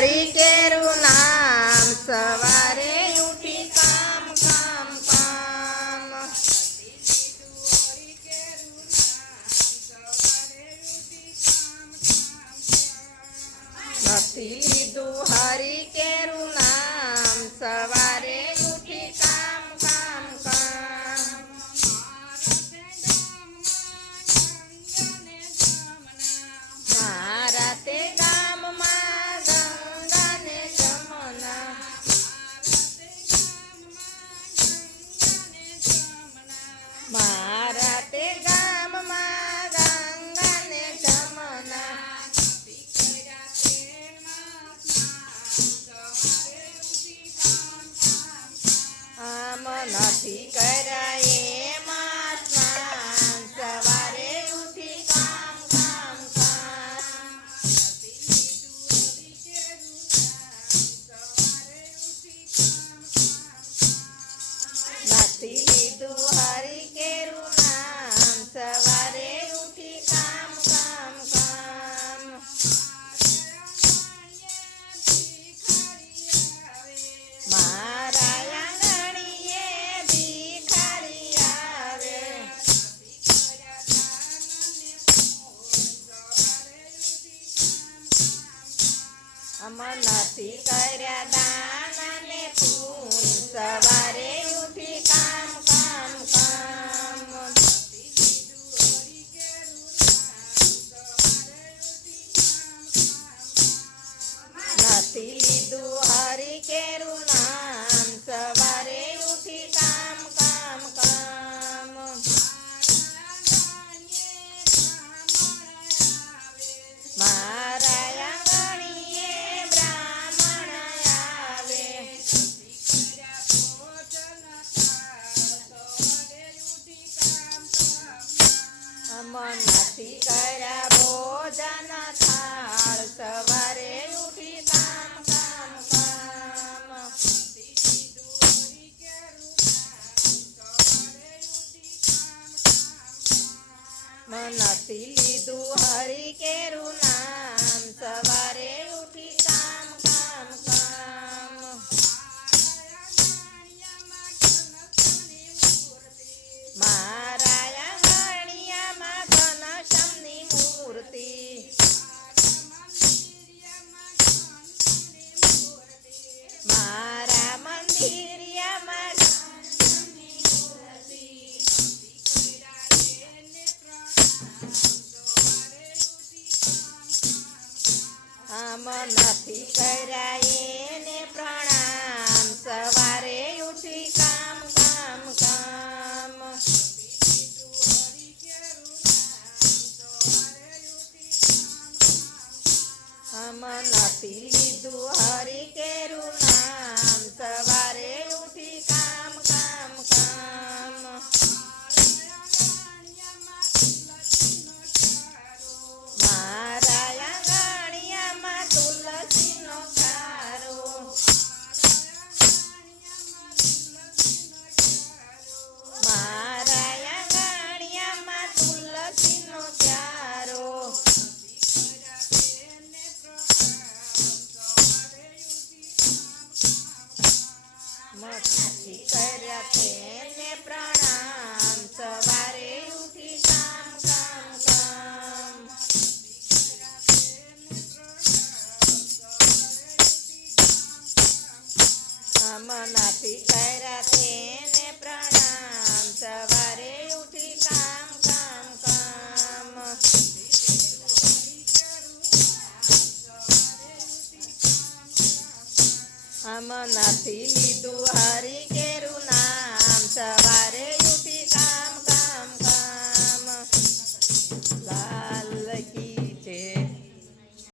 હરી કેરું નામ સવારે ઉઠી કામ કામ કામ નથી લીધું હરી કેરું નામ સવારે ઉઠી કામ કામ કામ મારા તે ગામમાં ગંગા ને જમના મારા તે ગામમાં ગંગા ને જમના આમ નથી કર્યા એમાં સ્નાન સવારે ઉઠી કામ કામ કામ નથી લીધું હરી કેરું નામ સવારે ઉઠી કામ કામ કામ મારા આંગણીએ ભિખારી આવે અમર નથી કર્યા દાન અને પૂન સવારે ઉઠી કામ કામ કામ નથી લીધું હરી કેરું નામ સવારે ઉઠી કામ કામ કામ મારા આંગણીએ બ્રાહ્મણ આવે અમર નથી કર્યા ભોજન થાળ સવારે ઉઠી કામ કામ કામ નથી લીધું હરી કેરું નામ સવારે ઉઠી કામ કામ કામ મારા આંગણિયામાં ઘનશ્યામની મૂર્તિ મારા મંદિરિયામાં આમ નથી કર્યા એને પ્રણામ સવારે ઉઠી કામ કામ કામ આમ નથી લીધું હરી કેરું નામ સવારે ઉઠી કામ કામ કામ મારા આંગણિયામાં તુલસીનો ખારો મારા આંગણિયામાં તુલસીનો ચારો નથી કર્યા તેને પ્રણામ સવારે ઉઠી કામ કામ કામ આમ નથી કર્યા તેને પ્રણામ સવારે ઉઠી કામ કામ કામ આમ નથી લીધું હરી કેરું